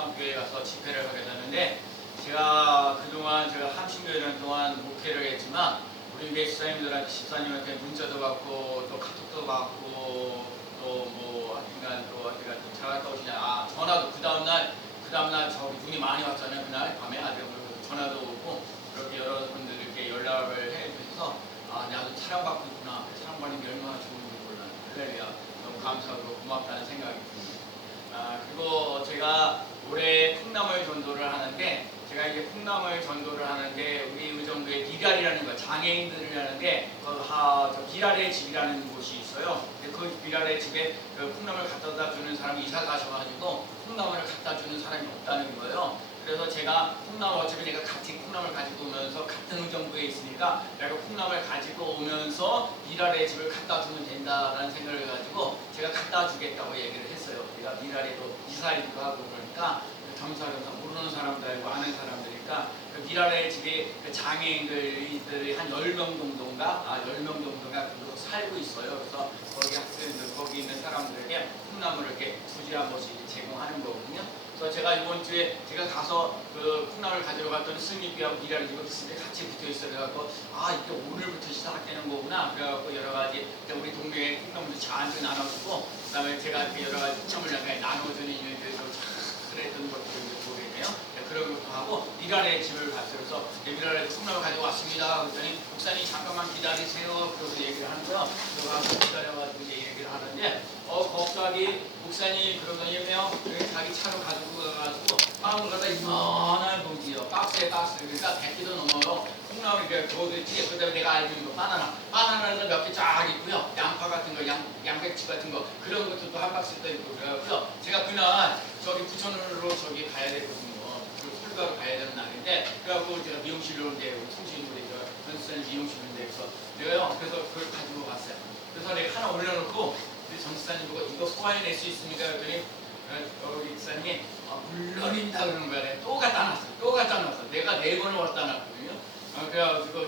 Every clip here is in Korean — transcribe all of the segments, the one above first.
풍남교회에 가서 집회를 하게 되는데, 제가 그동안 제가 30여 년 동안 목회를 했지만 우리 교회 집사님들한테 집사님한테 문자도 받고 또 카톡도 받고 또 뭐 하여튼간 또 어디가 잘 갔다 오시냐, 전화도 그 다음날 저기 눈이 많이 왔잖아요. 그날 밤에 아들 전화도 오고 그렇게 여러분들께 연락을 해주셔서 나도 사랑받고 있구나, 사랑받는 게 얼마나 좋은지 몰라. 할렐루야. 너무 감사하고 고맙다는 생각이 듭니다. 그리고 제가 올해 콩나물 전도를 하는데, 제가 이제 콩나물 전도를 하는데 우리 의정부에 비랄이라는 거, 장애인들을 하는데 저 비랄의 집이라는 곳이 있어요. 그 비랄의 집에 그 콩나물 갖다 주는 사람이 이사 가셔가지고 콩나물을 갖다 주는 사람이 없다는 거예요. 그래서 제가 콩나물, 어차피 내가 같이 콩나물 가지고 오면서 같은 의정부에 있으니까 내가 콩나물 가지고 오면서 비랄의 집을 갖다 주면 된다라는 생각을 가지고 제가 갖다 주겠다고 얘기를 했어요. 내가 비랄에도 이사이기도 하고 그러니까 겸사겸사 모르는 사람도 알고 아는 사람들이니까 그 비랄의 집에 그 장애인들이 한 10명 정도인가? 10명 정도가 살고 있어요. 그래서 거기 학생들, 거기 있는 사람들에게 콩나물을 이렇게 두지 한 번씩 제공하는 거거든요. 그래서 제가 이번 주에 제가 가서 그 콩나물 가지러 갔더니 스님비하고 비랄의 집이 같이 붙어 있어요. 그래갖고 이게 오늘부터 시작되는 거구나. 그래갖고 여러 가지 우리 동네에 콩나물도 잔뜩 나눠주고, 그다음에 제가 이렇게 여러 가지 콩나물 나눠주는 일들도 그랬던 것들을 보겠네요. 그런 것도 하고 비랄의 집을 갔어요. 그래서 비랄의 콩나물 가지고 왔습니다. 그랬더니 목사님 잠깐만 기다리세요. 그래서 얘기를 하는 거예요. 그래서 기다려가지고 얘기를 하는데 갑자기 목사님 그러더니요, 자기 차로 가지고 가가지고 빵을 갖다 이만한 봉지요, 박스에 박스, 그러니까 100개도 넘어요. 콩나물 이렇게 구워드렸지. 그다음에 내가 알고 있는 거 바나나도 몇 개 쫙 있고요. 양파 같은 거, 양배추 같은 거, 그런 것도 한 박스 더 있고 그래서 제가 그날 저기 부천으로 저기 가야 되거든요. 홀가로 가야 되는 날인데, 그래갖고 제가 미용실로 이제 통신소리 전수사님 미용실인데 그래서 그걸 가지고 갔어요. 그래서 내가 하나 올려놓고 전수사님 보고 이거 소화해낼 수 있습니까? 그랬더니 우리 기사님이 물론입니다 그러는 거야. 또 갖다 놨어. 내가 4번을 갖다 놨거든요. 그래가지고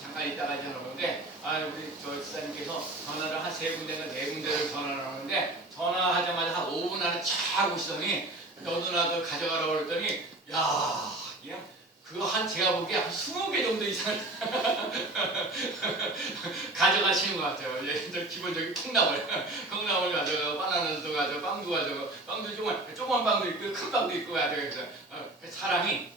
잠깐 있다가 이제 하는데 우리 저 기사님께서 전화를 한 3군데인가 4군데를 전화를 하는데, 전화하자마자 한 5분 안에 쫙 오시더니 너도 나도 가져가라고 그랬더니 그냥 그거 제가 보기에 한 20개 정도 이상 가져가시는 것 같아요. 기본적인 콩나물 가져가고 바나나도 가져가고 빵도 가져가고, 빵도 조그만 빵도 있고 큰 빵도 있고 가져가서 사람이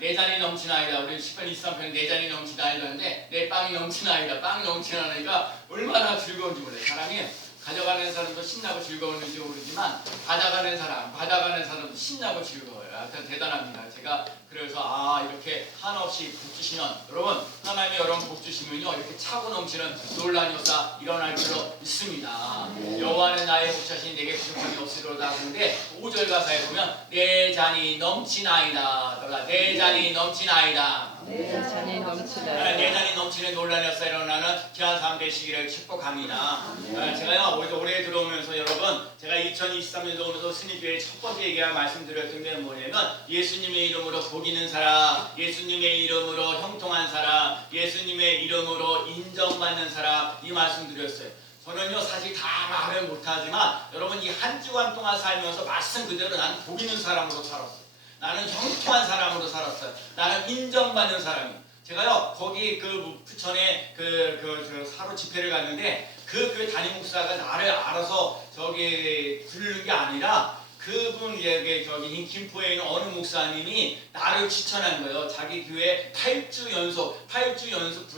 내 잔이 넘치나이다. 우리 10편 23편 내 잔이 넘치나이다 하는데 내 빵이 넘치나이다. 빵이 넘치나이다. 얼마나 즐거운지 몰라요. 사람이 가져가는 사람도 신나고 즐거운지 모르지만 받아가는 사람도 신나고 즐거워요. 하여튼 대단합니다. 제가 그래서 이렇게 한없이 복 주시면, 여러분 하나님이 여러분 복 주시면요 이렇게 차고 넘치는 놀라운 역사 일어날 줄로 믿습니다. 여호와는 나의 목자시니 내게 부족함이 없으리로다 하는데 5절 가사에 보면 내 잔이 넘치나이다. 내 잔이 넘치나이다. 내 잔이 넘치나이다. 내 잔이 넘치는 놀라운 역사 일어나는 귀한 삶 되시기를 축복합니다. 제가요 올해 들어오면서 여러분, 제가 2023년도 오면서 스님교회 첫 번째 얘기가 말씀드렸던 게 뭐냐면, 예수님의 이름으로 복 있는 사람, 예수님의 이름으로 형통한 사람, 예수님의 이름으로 인정받는 사람, 이 말씀 드렸어요. 저는요 사실 다 말을 못하지만 여러분 이 한 주간 동안 살면서 말씀 그대로 나는 복 있는 사람으로 살았어요. 나는 형통한 사람으로 살았어요. 나는 인정받는 사람이에요. 제가요 거기 그 부천에 사로 집회를 갔는데 그 담임 목사가 나를 알아서 저기 부르는 게 아니라 그분 저기 김포에 있는 어느 목사님이 나를 추천한 거예요. 자기 교회 8주 연속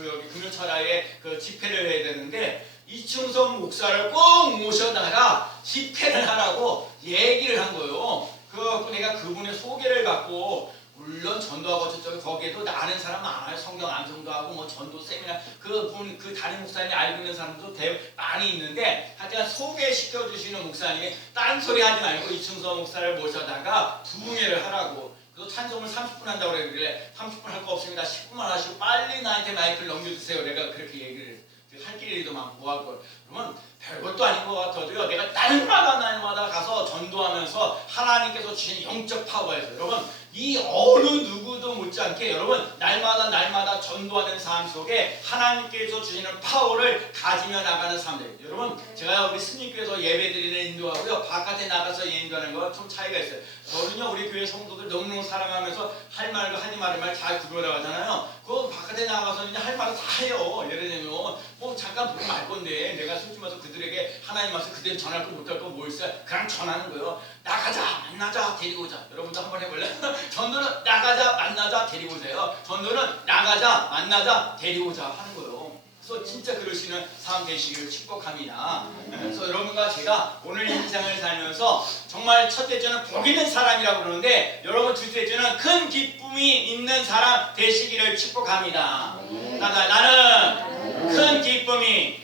여기 금요철야에 그 집회를 해야 되는데 이충성 목사를 꼭 모셔다가 집회를 하라고 얘기를 한 거예요. 그래갖고 내가 그분의 소개를 받고, 물론 전도하고 저쪽에 거기에도 아는 사람 많아요. 성경 암송도 하고 뭐 전도 세미나 그 담임 목사님이 알고 있는 사람도 많이 있는데, 하여튼 소개시켜 주시는 목사님이 딴소리 하지 말고 이충서 목사를 모셔다가 부흥회를 하라고. 그래서 찬송을 30분 한다고 그러길래 30분 할 거 없습니다. 10분만 하시고 빨리 나한테 마이크를 넘겨주세요. 내가 그렇게 얘기를 했어요. 할 길도 많고 뭐 할 걸. 그러면 별것도 아닌 것 같아도요, 내가 날마다 가서 전도하면서 하나님께서 주신 영적 파워에서 여러분 이 어느 누구도 못지않게 여러분 날마다 전도하는 삶 속에 하나님께서 주시는 파워를 가지며 나가는 삶들. 여러분 제가 우리 스님교회에서 예배드리는 인도하고요 바깥에 나가서 인도하는 거 좀 차이가 있어요. 저는요 우리 교회 성도들 너무너무 사랑하면서 할 말과 하지 말을 말 잘 구별하잖아요. 그 바깥에 나가서 이제 할 말을 다 해요. 예를 들면 뭐 잠깐 보고 말 건데 내가 솔직히 말해서 그들에게 하나님 말씀 그대로 전할 거 못할 거 뭐 있어요? 그냥 전하는 거예요. 나가자 만나자 데리고 오자. 여러분도 한번 해볼래? 전도는 나가자 만나자 데리고 오세요. 전도는 나가자 만나자 데리고 오자 하는 거예요. 그래서 진짜 그러시는 삶 되시기를 축복합니다. 그래서 여러분과 제가 오늘 이 세상을 살면서 정말 첫째째는 복 있는 사람이라고 그러는데 여러분 둘째째는 큰 기쁨이 있는 사람 되시기를 축복합니다. 나는 큰 기쁨이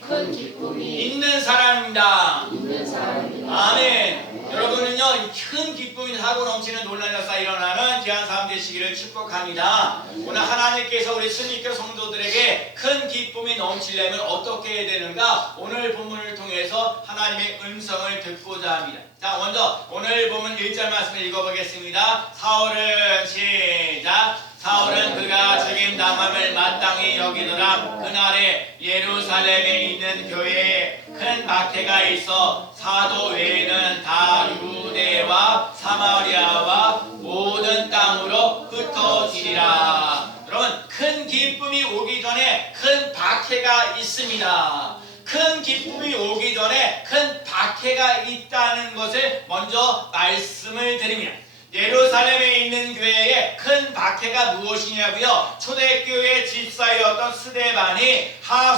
있는 사람입니다. 아멘. 여러분은요 큰 기쁨이 하고 넘치는 놀라운 역사 일어나는 귀한 삶 되시기를 축복합니다. 오늘 하나님께서 우리 순위교 성도들에게 큰 기쁨이 넘치려면 어떻게 해야 되는가 오늘 본문을 통해서 하나님의 음성을 듣고자 합니다. 자 먼저 오늘 본문 1절 말씀을 읽어보겠습니다. 사울은 시작. 사울은 그가 죽임 당함을 마땅히 여기더라. 그날에 예루살렘에 있는 교회에 큰 박해가 있어 사도 외에는 다 유대와 사마리아와 모든 땅으로 흩어지리라. 여러분 큰 기쁨이 오기 전에 큰 박해가 있습니다. 큰 기쁨이 오기 전에 큰 박해가 있다는 것을 먼저 말씀을 드립니다. 예루살렘에 있는 교회에 큰 박해가 무엇이냐고요? 초대교회 집사였던 스데반이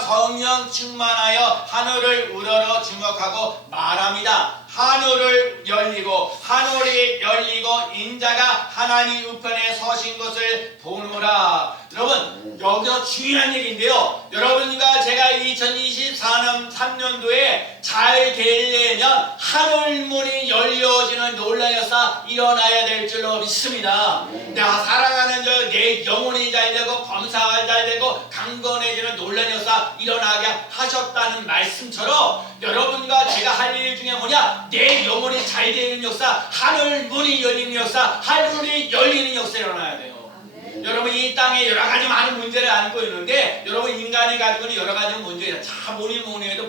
성령 충만하여 하늘을 우러러 주목하고 말합니다. 하늘이 열리고 인자가 하나님 우편에 서신 것을 보노라. 여러분 여기서 중요한 얘기인데요. 여러분과 제가 2024년도에 잘 되려면 하늘문이 열려지는 놀라운 역사 일어나야 될 줄로 믿습니다. 내가 사랑하는 내 영혼이 잘 되고 범사가 잘 되고 강건해지는 놀라운 역사 일어나게 하셨다는 말씀처럼 여러분과 제가 할 일 중에 뭐냐? 내 영혼이 잘 되는 역사, 하늘문이 열리는 역사, 하늘이 열리는 역사 일어나야 돼요. 여러분 이 땅에 여러 가지 많은 문제를 안고 있는데 여러분 인간이 가지고 있는 여러 가지 문제예요. 자 뭐니 해도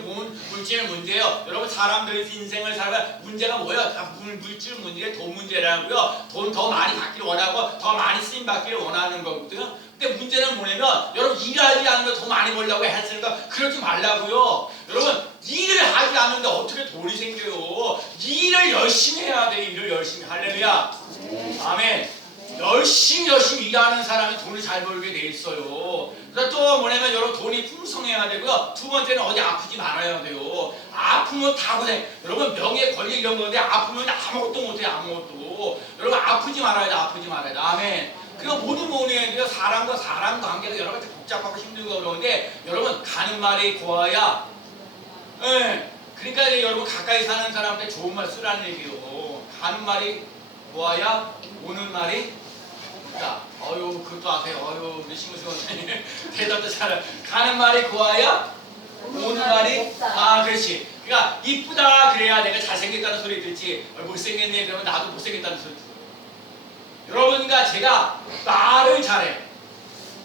물질 문제예요. 여러분 사람들이 인생을 살아가 문제가 뭐예요? 다 물질 문제, 돈 문제라고요. 돈 더 많이 받기를 원하고 더 많이 쓰임 받기를 원하는 거거든요. 근데 문제는 뭐냐면 여러분 일하지 않으면 더 많이 벌려고 했으니까 그러지 말라고요. 여러분 일을 하지 않는데 어떻게 돈이 생겨요? 일을 열심히 해야 돼. 일을 열심히. 할렐루야. 아멘. 열심히 일하는 사람이 돈을 잘 벌게 돼 있어요. 그래서 또 뭐냐면 여러분 돈이 풍성해야 되고요. 두 번째는 어디 아프지 말아야 돼요. 아프면 다 고생. 여러분 명예 권리 이런 건데 아프면 아무것도 못해요. 아무것도. 여러분 아프지 말아야 돼. 아프지 말아야 돼. 아멘. 그리고 뭐니 해도 사람과 사람 관계가 여러 가지 복잡하고 힘들고 그러는데 여러분 가는 말이 고와야. 예. 그러니까 여러분 가까이 사는 사람한테 좋은 말 쓰라는 얘기예요. 가는 말이 고와야 오는 말이 자, 그것도 아세요. 우리 신무수 원장님 대답도 잘해. 가는 말이 고와야 오는 말이 그렇지. 그러니까 이쁘다 그래야 내가 잘생겼다는 소리 듣지. 못생겼네 그러면 나도 못생겼다는 소리 들어요. 여러분과 제가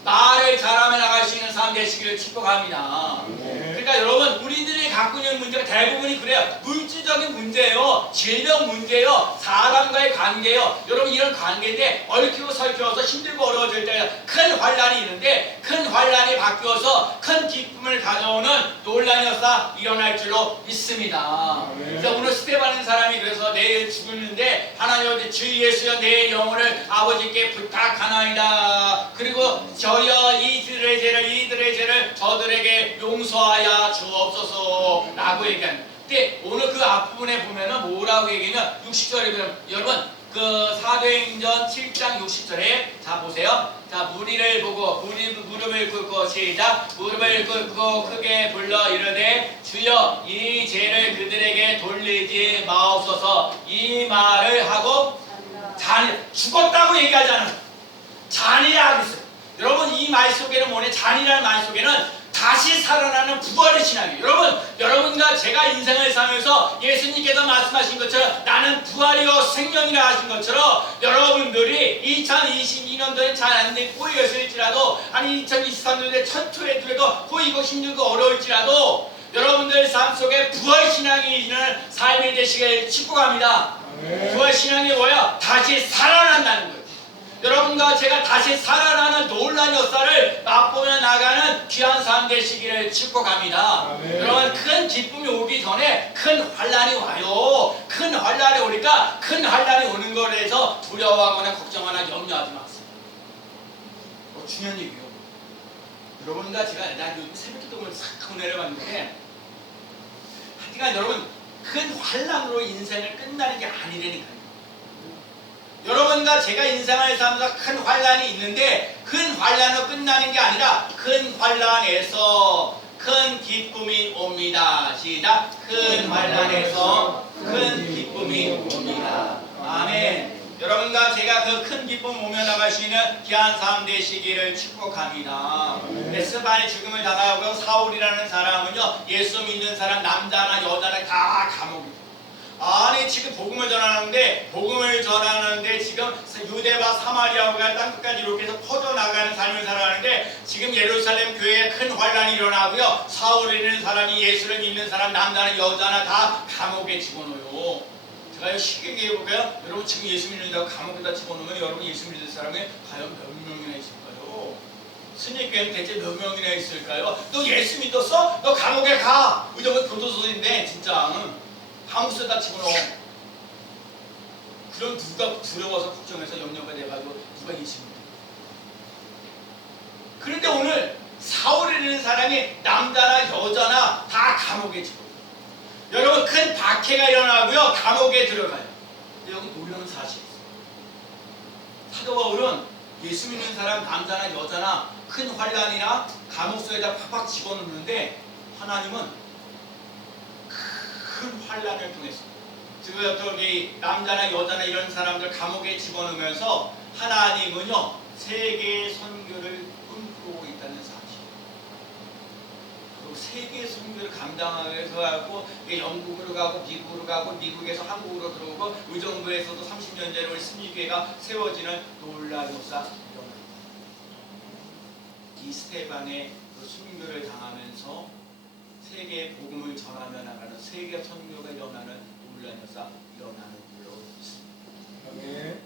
말을 잘하며 나갈 수 있는 삶 되시기를 축복합니다. 그러니까 여러분 우리들이 갖고 있는 문제가 대부분이 그래요. 물질적인 문제예요. 질병 문제예요. 사람과의 관계예요. 여러분 이런 관계인데 얽히고 설켜서 힘들고 어려워질 때 큰 환란이 있는데 큰 환란이 바뀌어서 큰 기쁨을 가져오는 놀라운 역사 일어날 줄로 믿습니다. 그래서 오늘 스테반인 사람이 그래서 내일 죽었는데 하나님 주 예수여 내 영혼을 아버지께 부탁하나이다. 그리고 저여 이들의 죄를 저들에게 용서하여 주옵소서 라고 얘기합니다. 근데 오늘 그 앞부분에 보면은 뭐라고 얘기하면 60절에 보면 여러분 그 사도행전 7장 60절에 자 보세요. 자 무리를 보고 무릎을 꿇고 시작. 무릎을 꿇고 크게 불러 이르되 주여 이 죄를 그들에게 돌리지 마옵소서. 이 말을 하고 죽었다고 얘기하지 않아요. 잔이라 하고 있어요. 여러분 이 말 속에는 뭐냐? 잔이라는 말 속에는 다시 살아나는 부활의 신앙이에요. 여러분과 제가 인생을 살면서 예수님께서 말씀하신 것처럼 나는 부활이요 생명이라 하신 것처럼 여러분들이 2022년도에 잘 안 된 꼬이었을지라도 아니 2023년도에 천초에 들어도 꼬이고 힘들고 어려울지라도 여러분들 삶 속에 부활 신앙이 있는 삶이 되시길 축복합니다. 부활 신앙이 뭐야? 다시 살아난다는 거예요. 여러분과 제가 다시 살아나는 놀라운 역사를 맛보며 나가는 귀한 삶 되시기를 축복합니다. 여러분 큰 기쁨이 오기 전에 큰 환란이 와요. 큰 환란이 오니까 큰 환란이 오는 거에 대해서 두려워하거나 걱정하거나 염려하지 마세요. 중요한 얘기예요. 여러분과 제가 나 요즘 새벽기도를 싹 은혜를 받는데 하여간 여러분 큰 환란으로 인생을 끝나는 게 아니라니까요. 여러분과 제가 인생을 살면서 큰 환란이 있는데 큰 환란으로 끝나는 게 아니라 큰 환란에서 큰 기쁨이 옵니다. 시작. 큰 환란에서 큰 기쁨이 옵니다. 아멘. 여러분과 제가 그 큰 기쁨 오며 나갈 수 있는 귀한 삶 되시기를 축복합니다. 에스바의 죽음을 당하고 사울이라는 사람은요 예수 믿는 사람 남자나 여자나 다 감옥에 아니 지금 복음을 전하는데 지금 유대와 사마리아가 땅끝까지 이렇게 해서 퍼져나가는 삶을 살아가는데 지금 예루살렘 교회에 큰 환란이 일어나고요 사울이라는 사람이 예수를 믿는 사람 남자나 여자나 다 감옥에 집어넣어요. 제가 쉽게 얘기해 볼까요? 여러분 지금 예수 믿는다고 감옥에다 집어넣으면 여러분 예수 믿는 사람이 과연 몇 명이나 있을까요? 스님교회는 대체 몇 명이나 있을까요? 너 예수 믿었어? 너 감옥에 가! 의정부 교도소인데 진짜 감옥에다 집어넣어. 그럼 누가 두려워서 걱정해서 염려가 돼가지고 누가 예수 믿어? 그런데 오늘 사울이라는 사람이 남자나 여자나 다 감옥에 집어넣어. 여러분 큰 박해가 일어나고요 감옥에 들어가요. 근데 여기 놀라운 사실이 있어요. 사도 바울은 예수 믿는 사람 남자나 여자나 큰 환란이나 감옥소에다 팍팍 집어넣는데 하나님은 큰 환란을 통해서 지금 여기 남자나 여자나 이런 사람들 감옥에 집어넣으면서 하나님은요 세계 선교를 꿈꾸고 있다는 사실. 세계 선교를 감당하기 위해서 하고 영국으로 가고 미국으로 가고 미국에서 한국으로 들어오고 의정부에서도 30년 전에 우리 승리교회가 세워지는 놀라운 역사 일어납니다. 이 스테반의 그 순교를 당하면서 세계 복음을 전하며 나가는 세계 선교가 일어나는 놀라운 역사 일어나는 걸로 있습니다.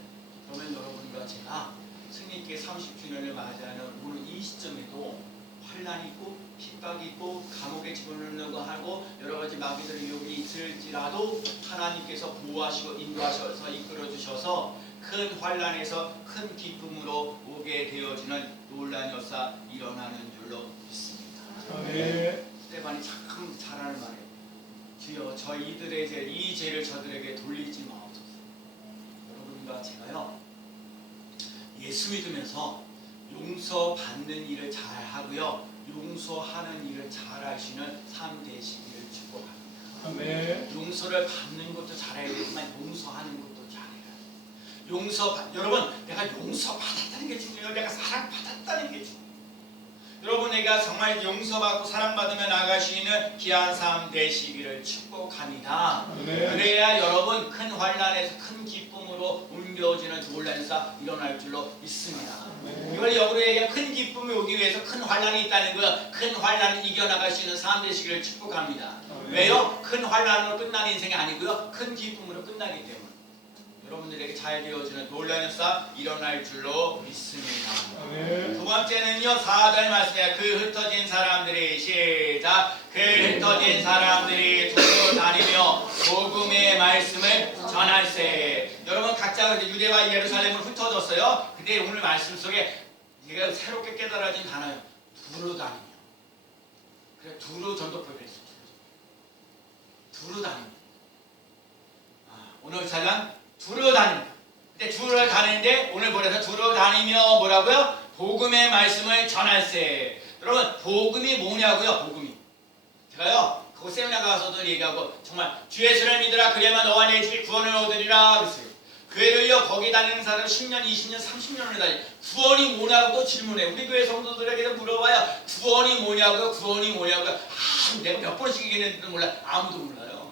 그러면 여러분과 제가 승리교회 30주년을 맞이하는 오늘 이 시점에도 환란이 있고 핍박이 있고 감옥에 집어넣는 하고 여러 가지 마귀들의 유혹이 있을지라도 하나님께서 보호하시고 인도하셔서 이끌어 주셔서 큰 환란에서 큰 기쁨으로 오게 되어지는 놀라운 역사 일어나는 줄로 믿습니다. 스테반이 참 잘하는 말이에요. 주여 저희들의 죄, 이 죄를 저들에게 돌리지 마옵소서. 여러분과 제가요 예수 믿으면서 용서받는 일을 잘 하고요 용서하는 일을 잘 하시는 삶 되시기를 축복합니다. 아멘. 용서를 받는 것도 잘해야 되지만 용서하는 것도 잘해야 돼요. 여러분 내가 용서받았다는 게 중요해요. 내가 사랑받았다는 게 중요해요. 여러분 내가 정말 용서받고 사랑받으며 나가시는 귀한 삶 되시기를 축복합니다. 그래야 여러분 큰 환란에서 큰 기쁨으로 옮겨지는 놀라운 역사 일어날 줄로 믿습니다. 이걸 역으로 얘기하면 큰 기쁨이 오기 위해서 큰 환란이 있다는 거예요. 큰 환란을 이겨나갈 수 있는 삶 되시기를 축복합니다. 왜요? 큰 환란으로 끝나는 인생이 아니고요 큰 기쁨으로 끝나기 때문에 여러분들에게 잘 되어지는 놀라운 역사 일어날 줄로 믿습니다. 두 번째는요 4절 말씀이에요. 그 흩어진 사람들이 시작. 그 흩어진 사람들이 두루 다니며 복음의 말씀을 전할세. 여러분 각자 유대와 예루살렘으로 흩어졌어요. 근데 오늘 말씀 속에 제가 새롭게 깨달아진 단어예요. 두루 다니며. 그래 두루 전도법이 있어요. 두루 다니며. 오늘 사장 두루 다닙니다. 근데 두루 다니는데 오늘 뭐래서 두루 다니며 뭐라고요? 복음의 말씀을 전할세. 여러분 복음이 뭐냐고요? 복음이. 제가요 그 세미나 가서도 얘기하고 정말 주 예수를 믿으라 그래야만 너와 내 집이 구원을 얻으리라 그랬어요. 교회를요 거기 다니는 사람 10년, 20년, 30년을 다니. 구원이 뭐냐고 질문해. 우리 교회 성도들에게도 물어봐야 구원이 뭐냐고요. 구원이 뭐냐고요. 내가 몇 번씩 얘기했는지도 몰라. 아무도 몰라요.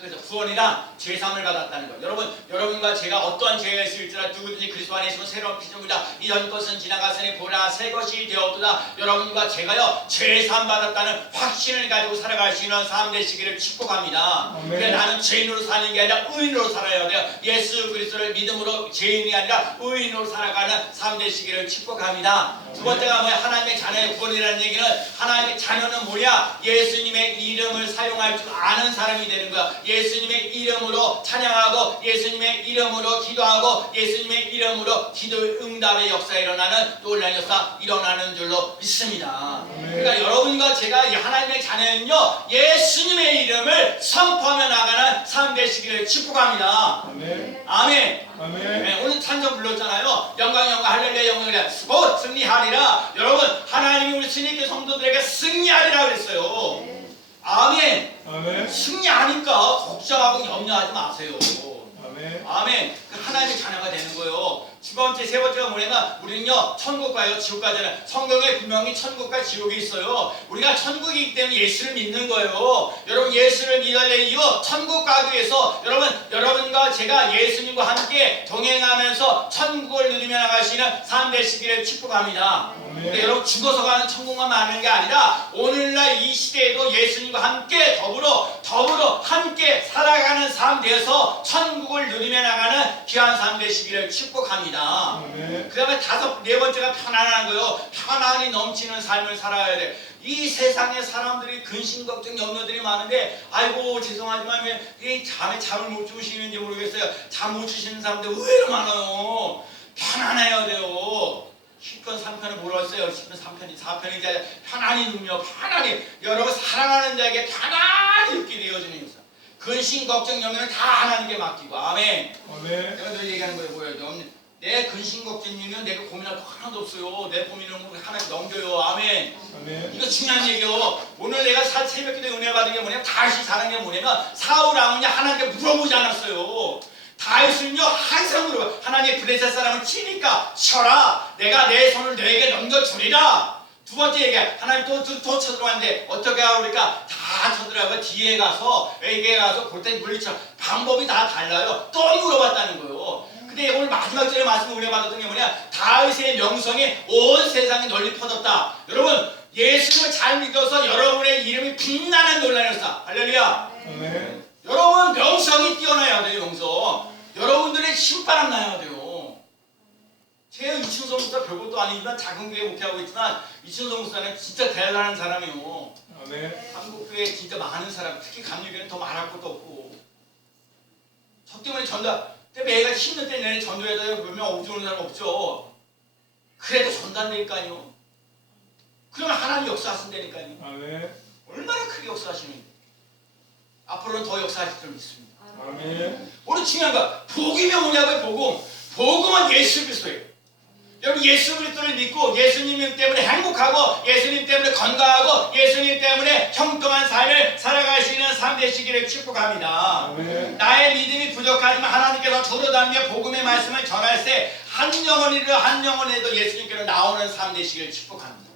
그래서 구원이란 죄사함을 받았다는 것. 여러분과 제가 어떠한 죄가 있을지라 누구든지 그리스도 안에 있으면 새로운 피조물이다. 이전 것은 지나갔으니 보라 새 것이 되었도다. 여러분과 제가요 죄사함 받았다는 확신을 가지고 살아갈 수 있는 삶 되시기를 축복합니다. 그래 나는 죄인으로 사는 게 아니라 의인으로 살아야 돼요. 예수 그리스도를 믿음으로 죄인이 아니라 의인으로 살아가는 삶 되시기를 축복합니다. 두 번째가 뭐야? 하나님의 자녀의 구원이라는 얘기는 하나님의 자녀는 뭐야? 예수님의 이름을 사용할 줄 아는 사람이 되는 거야. 예수님의 이름으로 찬양하고 예수님의 이름으로 기도하고 예수님의 이름으로 기도 응답의 역사 일어나는 놀라운 역사 일어나는 줄로 믿습니다. 그러니까 여러분과 제가 하나님의 자녀는요 예수님의 이름을 선포하며 나가는 삶 되시기를 축복합니다. 아멘. 네, 오늘 찬송 불렀잖아요. 영광 영광 할렐루야 영광이라 곧 승리하리라. 여러분 하나님이 우리 스니케 성도들에게 승리하리라 그랬어요. 아멘. 승리하니까 걱정하고 염려하지 마세요. 아멘. 하나님의 자녀가 되는 거예요. 두 번째, 세 번째가 뭐냐면 우리는요 천국 가요 지옥 가잖아요. 성경에 분명히 천국과 지옥이 있어요. 우리가 천국이기 때문에 예수를 믿는 거예요. 여러분 예수를 믿어야 될 이유 천국 가기 위해서 여러분과 제가 예수님과 함께 동행하면서 천국을 누리며 나가시는 삶 되시기를 축복합니다. 근데 여러분 죽어서 가는 천국만 말하는 게 아니라 오늘날 이 시대에도 예수님과 함께 더불어 함께 살아가는 삶 되어서 천국을 누리며 나가는 귀한 삶 되시기를 축복합니다. 그 다음에 네 번째가 편안한 거예요. 편안이 넘치는 삶을 살아야 돼. 이 세상에 사람들이 근심 걱정 염려들이 많은데 아이고 죄송하지만 왜 잠을 못 주무시는지 모르겠어요. 잠 못 주시는 사람들 의외로 많아요. 편안해야 돼요. 10편 3편을 뭐라고 했어요? 10편 3편이 4편이 편안히 누며 편안히 여러분 사랑하는 자에게 편안히 있게 되어지는 역사. 근심 걱정 염려는 다 하나님께 맡기고 아멘. 내가 늘 얘기하는 거예요. 뭐예요? 내 근심 걱정이면 내가 고민할 거 하나도 없어요. 내 고민은 하나님 넘겨요. 아멘. 이거 중요한 얘기요. 오늘 내가 새벽 기도에 은혜 받은 게 뭐냐면 다윗이 잘한 게 뭐냐면 사울 왕은요 하나님께 물어보지 않았어요. 다윗은요 항상 물어봐. 하나님 블레셋 사람을 치니까 쳐라. 내가 내 손을 너에게 넘겨주리라. 두 번째 얘기야. 하나님 또 쳐들어왔는데 어떻게 하고 그러니까 다 쳐들어가고 뒤에 가서 골때 물리쳐. 방법이 다 달라요. 또 물어봤다는 거예요. 근데 오늘 마지막 절에 말씀을 우리가 받았던 게 뭐냐? 다윗의 명성이 온 세상에 널리 퍼졌다. 여러분 예수를 잘 믿어서 여러분의 이름이 빛나는 놀라운 역사. 할렐루야. 여러분 명성이 뛰어나야 돼요. 명성. 여러분들의 신바람 나야 돼요. 제가 이춘성 목사 별것도 아니지만 작은 교회 목회하고 있지만 이춘성 목사는 진짜 대단한 사람이에요. 한국교회 진짜 많은 사람, 특히 감리교회는 더 말할 것도 없고 저 때문에 매가 10년 때 내내 전도해서 몇 명 오주는 사람 없죠. 그래도 전도한다니까요. 그러면 하나님 역사하신다니까요. 얼마나 크게 역사하시는지. 앞으로는 더 역사하실 줄 믿습니다. 오늘 중요한 거 복음이 뭐냐고요. 복음은 예수 그리스도예요. 여러분 예수 그리스도를 믿고 예수님 때문에 행복하고 예수님 때문에 건강하고 예수님 때문에 형통한 삶을 살아갈 수 있는 삶 되시기를 축복합니다. 나의 믿음이 부족하지만 하나님께서 두루다니며 복음의 말씀을 전할 때 한 영혼에도 예수님께로 나오는 삶 되시기를 축복합니다.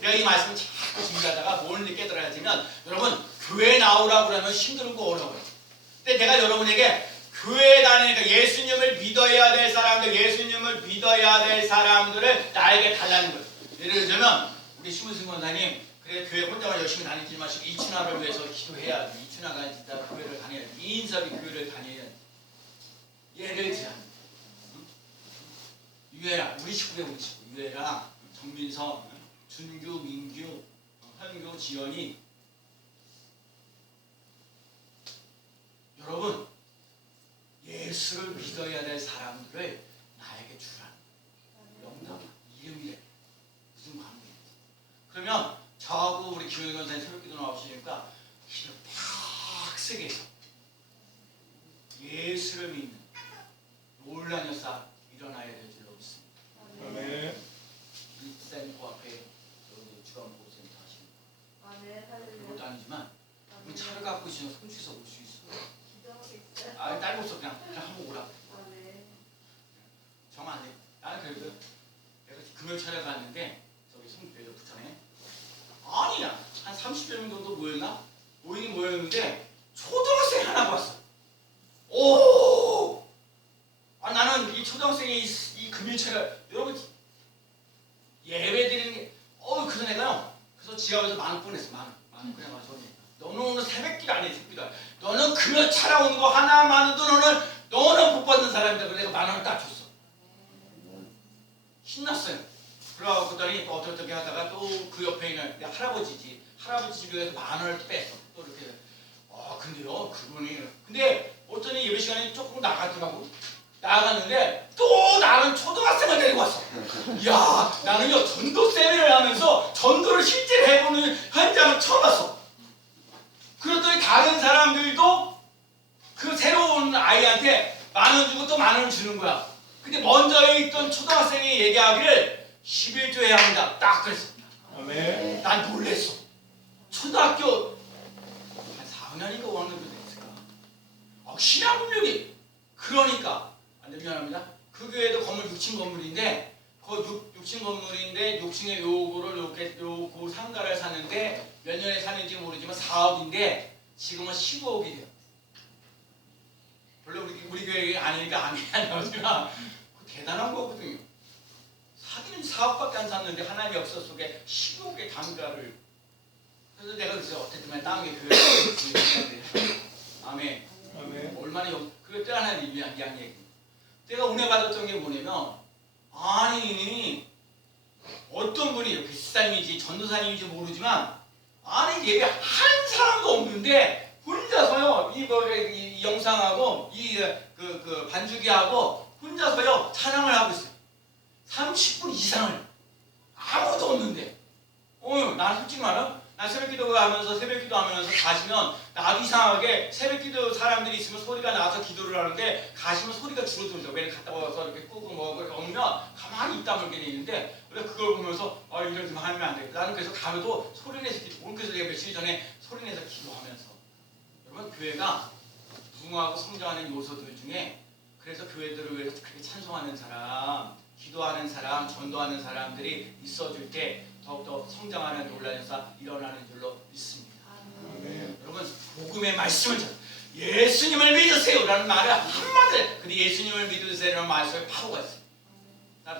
내가 이 말씀을 자꾸 준비하다가 뭘 깨달아야지만 여러분 교회 나오라고 그러면 힘들고 어려워요. 근데 내가 여러분에게 교회에 다니니까 예수님을 믿어야 될 사람들을 나에게 달라는 거예요. 예를 들면 우리 심은승 권사님 그래 교회 혼자만 열심히 다니지 마시고 이춘하를 위해서 기도해야 돼. 이춘하가 진짜 교회를 다녀야 돼. 이인섭이 교회를 다녀야 돼. 예를 들자면 유해랑 우리 식구 유해랑 정민성, 준규, 민규, 현규, 지연이 여러분 예수를 믿어야 될 사람들을 나에게 주라. 영남 이름이래. 무슨 관계야? 그러면 저하고 우리 교회 권사님 새벽기도 나오시니까 기도 빡세게 해서 예수를 믿는 놀라운 역사 일어나야 될 줄로 믿습니다. 아멘. 우리 부사님 그 앞에 여기 주간보호센터 하십니다. 그것도 아니지만 우리 차를 갖고 있으면 손주서 올 수 있어. 딸 없어 그냥 한번 오라. 초등학생이 이 금일체를 여러분 예배 드리는 게 그래서 내가요. 그래서 지갑에서 10,000원 꺼냈어. 10,000원 꺼내가지고 너는 오늘 새벽길 안 해. 새벽길 안 해. 너는 금요 차라오는 거 하나만으로도 너는 복 받는 사람이다. 그래서 내가 10,000원 딱 줬어. 신났어요. 그러고 그랬더니 또 어떻게 하다가 또 그 옆에 있는 내 할아버지지. 할아버지 집에서 10,000원을 뺐어. 또 이렇게. 근데요, 그분이. 근데 어쩌니 예배 시간에 조금 나가더라고. 나갔는데 또 나는 초등학생을 데리고 왔어. 이야, 나는요, 전도 세미나를 하면서 전도를 실제로 해보는 현장을 처음 봤어. 그랬더니 다른 사람들도 그 새로운 아이한테 10,000원 주고 또 10,000원 주는 거야. 근데 먼저 있던 초등학생이 얘기하기를 11조 해야 합니다. 딱 그랬어. 아멘. 난 놀랬어. 초등학교 한 4학년인가 5학년 정도 됐을까. 신앙분명히 그러니까 미안합니다. 그 교회도 건물 6층 건물인데 그 6층 건물인데 6층에 요거를 요그 상가를 사는데 몇 년에 사는지 모르지만 4억인데 지금은 15억이 돼요. 별로 우리 교회 아니니까 안 나오지만 대단한 거거든요. 사기는 4억밖에 안 샀는데 하나님의 역사 속에 15억의 단가를. 그래서 내가 그래서 어쨌든 땅에 교회를 주는데 아멘. 아멘. 얼마나 그때 하나님 위한 얘기. 내가 은혜 받았던 게 뭐냐면 아니 어떤 분이 비사님인지 전도사님인지 모르지만 아니 예배 한 사람도 없는데 혼자서요 이 영상하고 그 반주기하고 혼자서요 찬양을 하고 있어요. 30분 이상을 아무도 없는데 난 솔직히 말하면 난 새벽기도 하면서 가시면 나도 이상하게 새벽기도 사람들이 있으면 소리가 나서 기도를 하는데 가시면 소리가 줄어들죠. 왜냐면 갔다 와서 이렇게 끄고 오면 가만히 입 다물게 돼 있는데 우리가 그걸 보면서 이러지 하면 안 돼. 나는 그래서 가면도 소리내서 기도. 그래서 내가 며칠 전에 소리내서 기도하면서 여러분 교회가 부흥하고 성장하는 요소들 중에 그래서 교회들을 위해서 그렇게 찬송하는 사람, 기도하는 사람, 전도하는 사람들이 있어줄 때 더욱더 성장하는 놀라운 역사 일어나는 줄로 믿습니다. 아멘. 여러분 복음의 말씀을 예수님을 믿으세요라는 말을 한마디. 근데 예수님을 믿으세요라는 말 속에 파워가 있어요.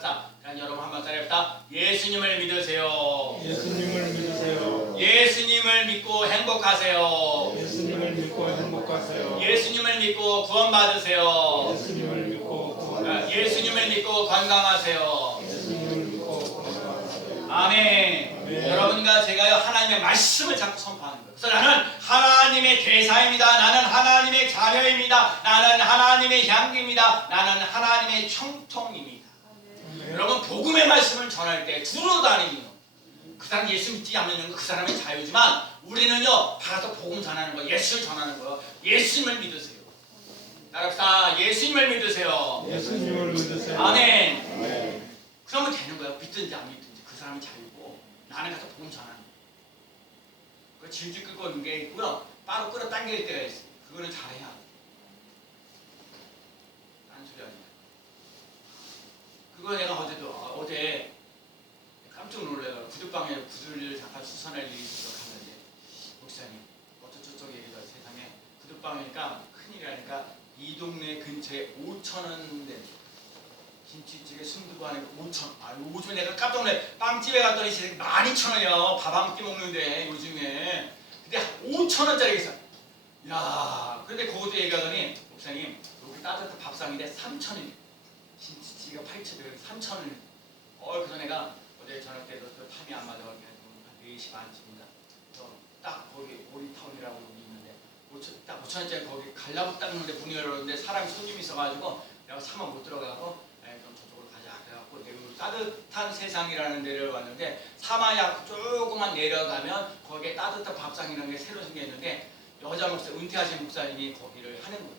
자, 그럼 여러분 한번 따라해봅시다. 예수님을 믿으세요. 예수님을 믿으세요. 예수님을 믿고 행복하세요. 예수님을 믿고 행복하세요. 예수님을 믿고 구원받으세요. 예수님을 믿고 구원하세요. 예수님을 믿고 건강하세요. 예수님을 믿고 건강하세요. 아멘. 아멘. 여러분과 제가요 하나님의 말씀을 자꾸 선포하는 거예요. 그래서 나는 하나님의 대사입니다. 나는 하나님의 자녀입니다. 나는 하나님의 향기입니다. 나는 하나님의 청통입니다. 여러분 복음의 말씀을 전할 때 두루 다니는 그 사람 예수 믿지 않는 그 사람의 자유지만 우리는요 받아서 복음 전하는 거, 예수를 전하는 거. 예수님을 믿으세요. 따라합시다. 예수님을 믿으세요. 예수님을 믿으세요. 아멘. 아멘. 그러면 되는 거예요. 믿든지 안 믿든지 그 사람이 자유고 나는 가서 복음 전하는 거. 그 질질 끌고 있는 게 있고요. 바로 끌어당길 때가 있어요. 그거는 잘해야. 딴 소리 아니야. 그거 내가 어제 깜짝 놀래요. 구두방에 구두를 잠깐 수선할 일이 있어서 갔는데 목사님 어쩌저쩌 얘기가 세상에 구두방이니까 큰일이라니까 이 동네 근처에 5,000원 된 김치찌개 순두부 하니까 5,000원. 요즘 내가 깜짝 놀래. 빵집에 갔더니 12,000원이야. 밥 한 끼 먹는데 요즘에. 근데 5,000원짜리 있어. 야, 근데 그것도 얘기하더니 목사님 여기 따뜻한 밥상인데 3,000원. 김치찌개가 8,000원, 3,000원. 그래서 내가 어제 저녁 때도 또 탐이 안 맞아가지고 한 4시 반쯤입니다. 딱 거기 오리타운이라고 있는데 딱 5,000원짜리 거기 가려고 딱 넣는데 문이 열었는데 사람이 손님이 있어가지고 내가 차마 못 들어가고 그럼 저쪽으로 가자. 그래갖고 내가 따뜻한 세상이라는 데를 왔는데 사마야 조금만 내려가면 거기에 따뜻한 밥상이라는 게 새로 생겼는데 여자 목사, 은퇴하신 목사님이 거기를 하는 거예요.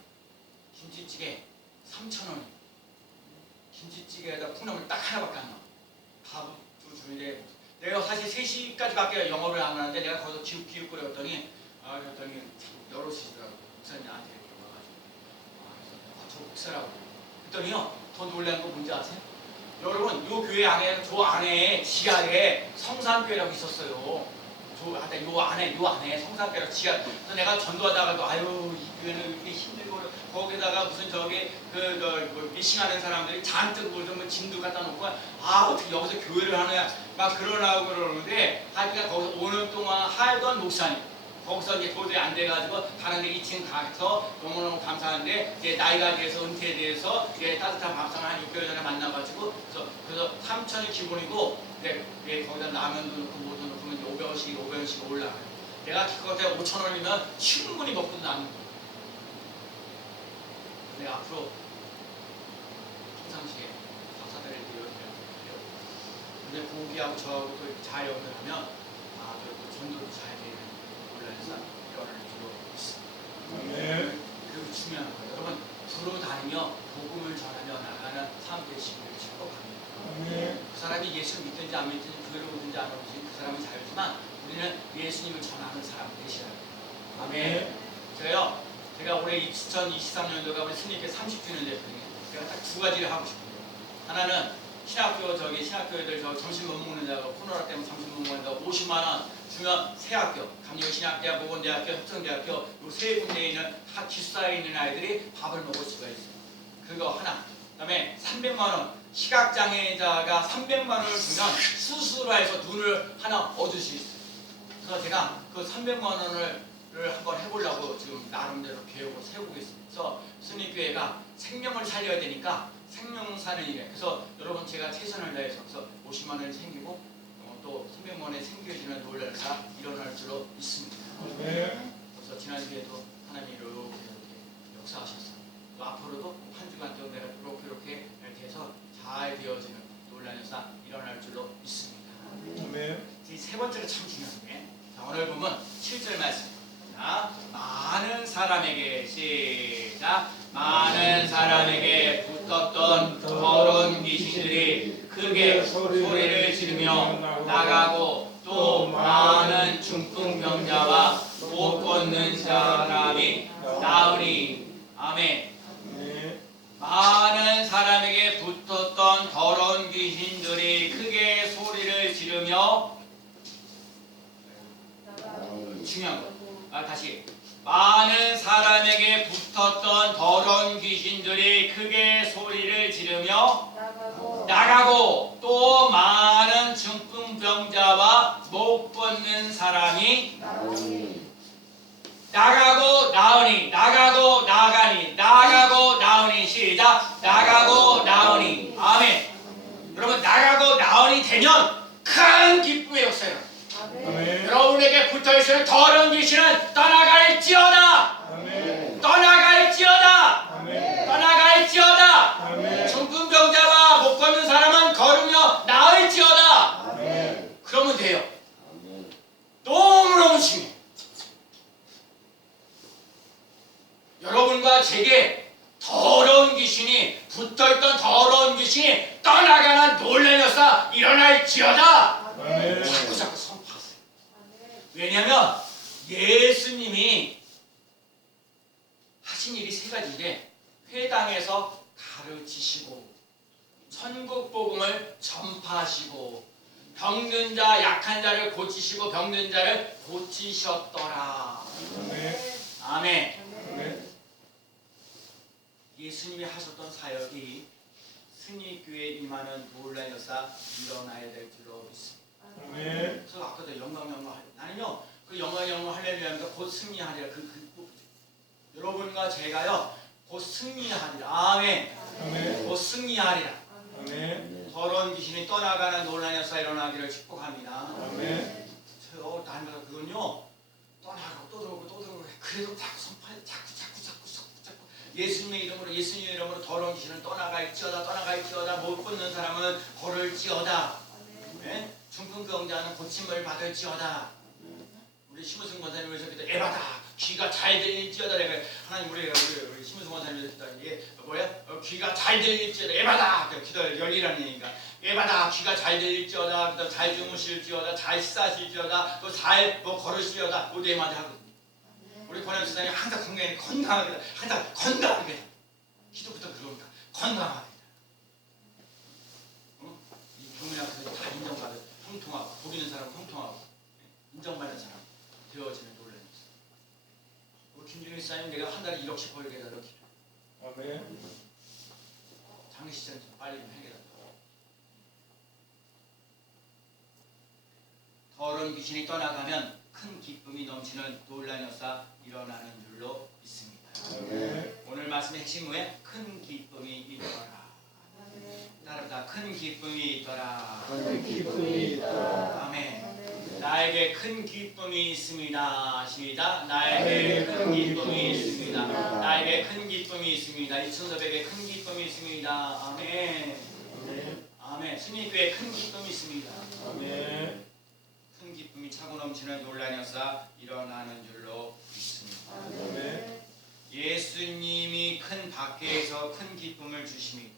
김치찌개 3,000원. 김치찌개에다 콩나물 딱 하나밖에 안 나와. 밥도 주는데 내가 사실 3시까지밖에 영업을 안 하는데 내가 거기서 기웃기웃 거렸더니 그랬더니 여럿이더라고요. 목사님 나한테 이렇게 와가지고 그래서 저 목사라고. 그랬더니요 더 놀란 거 뭔지 아세요? 여러분 요 교회 안에 저 안에 지하에 성산교회라고 있었어요. 요 안에 성산교회라고 지하. 그래서 내가 전도하다가도 아유 이 교회는 이렇게 힘들고 거기다가 무슨 저기 뭐 미싱하는 사람들이 잔뜩 뭐 짐도 갖다 놓고 어떻게 여기서 교회를 하느냐 막 그러라고 그러는데 하여튼 거기서 5년 동안 하던 목사님 거기서 이제 도저히 안 돼가지고 다른 데 2층 가서 너무너무 감사한데 이제 나이가 돼서 은퇴에 대해서 이제 따뜻한 밥상을 한 6개월 전에 만나가지고 그래서 3천이 기본이고 이제 거기다 라면도 넣고 뭐도 넣고 이제 500원씩 올라가요. 내가 그것에 5,000원이면 충분히 먹고 남는 거예요. 근데 앞으로 평상시에 박사들을 배워요. 근데 고기하고 저하고 또 잘 연결하면 전도도 잘 되는 온라인사 열을 주로 있습니다. 아멘. 그리고 중요한 거예요. 여러분 두루 다니며 복음을 전하며 나가는 삶 되시기를 축복합니다. 아멘. 그 사람이 예수를 믿든지 안 믿든지 교회를 오든지 안 오든지 그 사람이 자유지만 우리는 예수님을 전하는 사람 되시라고. 아멘. 제가 올해 2023년도가 우리 스님께 30주년 됐거든요. 제가 딱 두 가지를 하고 싶어요. 하나는 신학교애들 점심 못 먹는 자가 코로나 때문에 점심 못 먹는 자가 50만 원 주면 새 학교, 감리신학대학, 보건대학교, 협성대학교 요 세 군데에 있는 기숙사에 있는 아이들이 밥을 먹을 수가 있어요. 그거 하나. 그다음에 300만 원 시각장애자가 300만 원을 주면 수술해서 눈을 하나 얻을 수 있어요. 그래서 제가 그 300만 원을 한번 해보려고 지금 나름대로 계획을 세우고 있습니다. 그래서 스님교회가 생명을 살려야 되니까 생명 사는 일에 그래서 여러분 제가 최선을 다해서 그래서 50만 원이 생기고 또 300만 원이 생겨지는 놀랄사 일어날 줄로 믿습니다. 아멘. 그래서 지난주에도 하나님이 이렇게 역사하셨어요. 또 앞으로도 한 주간 동안 내가 이렇게 해서 잘 되어지는 놀라는 사 일어날 줄로 믿습니다. 아멘. 이 세 번째가 참 중요한데 자, 오늘 보면 7절 말씀. 자, 많은 사람에게 시작 많은 사람에게 붙었던 더러운 귀신들이 크게 소리를 지르며 나가고 또 많은 중풍병자와 못 걷는 사람이 나으니 아멘. 아멘. 많은 사람에게 붙었던 더러운 귀신들이 크게 소리를 지르며 중요한 거. 다시 많은 사람에게 붙었던 더러운 귀신들이 크게 소리를 지르며 나가고 또 많은 중풍병자와 못 걷는 사람이 나가고 나으니 나가고 나가니 나가고 나으니 시작 나가고 나으니 아멘. 여러분 나가고 나으니 되면 큰 기쁨의 역사예요. 아멘. 여러분에게 붙어있는 더러운 귀신은 떠나갈지어다. 아멘. 떠나갈지어다. 아멘. 떠나갈지어다. 아멘. 중풍병자와 못 걷는 사람은 걸으며 나을지어다. 아멘. 그러면 돼요. 너무너무 중요해. 여러분과 제게 더러운 귀신이 붙어있던 더러운 귀신이 떠나가는 놀라운 역사 일어날지어다. 아멘. 자꾸 선포하세요. 왜냐하면 예수님이 하신 일이 세 가지인데 회당에서 가르치시고 천국 복음을 전파하시고 병든 자 약한 자를 고치시고 병든 자를 고치셨더라. 아멘. 아멘. 아멘. 예수님이 하셨던 사역이 승리교회에 임하는 놀라운 역사 일어나야 될 줄로 믿습니다. 아멘. 그래서 아까도 영광 나는요 그 영광 할렐루야니까 곧 승리하리라 여러분과 제가요 곧 승리하리라. 아멘. 아멘. 곧 승리하리라. 아멘. 더러운 귀신이 떠나가는 놀라운 역사 일어나기를 축복합니다. 아멘. 나는 그건요 떠나가고 또 들어오고 그래도 자꾸 선포해 자꾸 예수님의 이름으로 더러운 귀신은 떠나갈지어다 못 걷는 사람은 걸을지어다. 네? 중풍병자는 고침을 받을지어다. 우리 심우승 권사님에서 그때 에바다 귀가 잘 들릴지어다. 내가 하나님 우리 심우승 권사님에서 이게 뭐야? 귀가 잘 들릴지어다. 에바다 귀가 열리라는 얘기가 에바다 귀가 잘 들릴지어다. 그다음 잘 주무실지어다. 잘 식사하실지어다. 또 잘 걸으실지어다. 모두에만 하거든요. 우리 권영 지사님 항상 건강하게 항상 건강하게 기도부터 그럽니다. 건강하게 이 병문 앞에서 다 인정받은 형통하고 복 있는 사람 형통하고 인정받는 사람 되어지는 놀라는 있어요. 우리 김준일 지사님 내가 한 달에 1억씩 벌게 해달라고 형시전 좀 빨리 좀 해결하자. 더러운 귀신이 떠나가면 큰 기쁨이 넘치는 놀라운 역사 일어나는 줄로 믿습니다. 아멘. 오늘 말씀의 핵심은 큰 기쁨이 있더라. 따라합니다. 큰 기쁨이 있더라. 큰 기쁨이 있다. 아멘. 나에게 큰 기쁨이 있습니다. 시작. 나에게 큰 기쁨이 있습니다. 나에게 큰 기쁨이 있습니다. 이천섭에게 큰 기쁨이 있습니다. 아멘. 아멘. 아멘. 승리교회에 큰 기쁨이 있습니다. 아멘. 큰 기쁨이 차고 넘치는 놀라운 역사 일어나는 줄로 믿습니다. 아멘. 예수님이 큰 밖에서 큰 기쁨을 주십니다.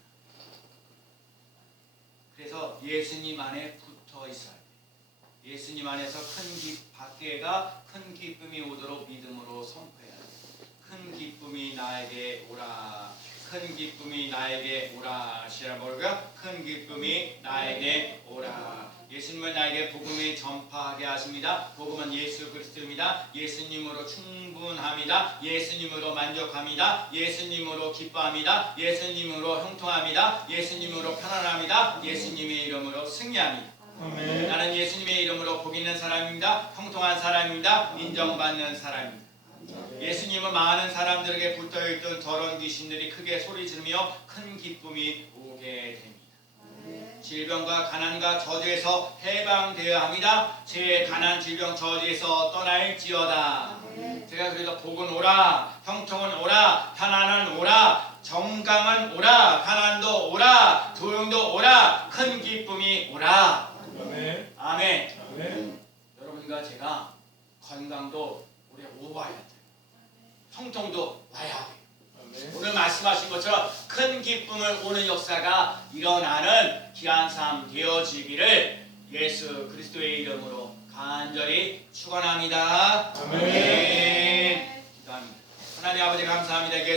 그래서 예수님 안에 붙어 있어야 돼요. 예수님 안에서 밖에가 큰 기쁨이 오도록 믿음으로 선포해야 돼요. 큰 기쁨이 나에게 오라. 큰 기쁨이 나에게 오라. 시라 뭐라고요? 큰 기쁨이 나에게 오라. 예수님은 나에게 복음을 전파하게 하십니다. 복음은 예수 그리스도입니다. 예수님으로 충분합니다. 예수님으로 만족합니다. 예수님으로 기뻐합니다. 예수님으로 형통합니다. 예수님으로 편안합니다. 예수님의 이름으로 승리합니다. 아멘. 나는 예수님의 이름으로 복 있는 사람입니다. 형통한 사람입니다. 인정받는 사람입니다. 예수님은 많은 사람들에게 붙어있던 더러운 귀신들이 크게 소리 지르며 큰 기쁨이 오게 됩니다. 질병과 가난과 저주에서 해방되어야 합니다. 제 가난 질병 저주에서 떠날지어다. 제가 그래도 복은 오라, 형통은 오라, 편안은 오라, 정강은 오라, 가난도 오라, 도용도 오라, 큰 기쁨이 오라. 아멘. 아멘. 아멘. 여러분과 제가 건강도 우리 오와야 돼요. 형통도 와야 돼요. 아멘. 오늘 말씀하신 것처럼 큰 기쁨을 오는 역사가 일어나는 귀한 삶 되어지기를 예수 그리스도의 이름으로 간절히 축원합니다. 아멘. 기도합니다. 하나님 아버지 감사합니다. 예수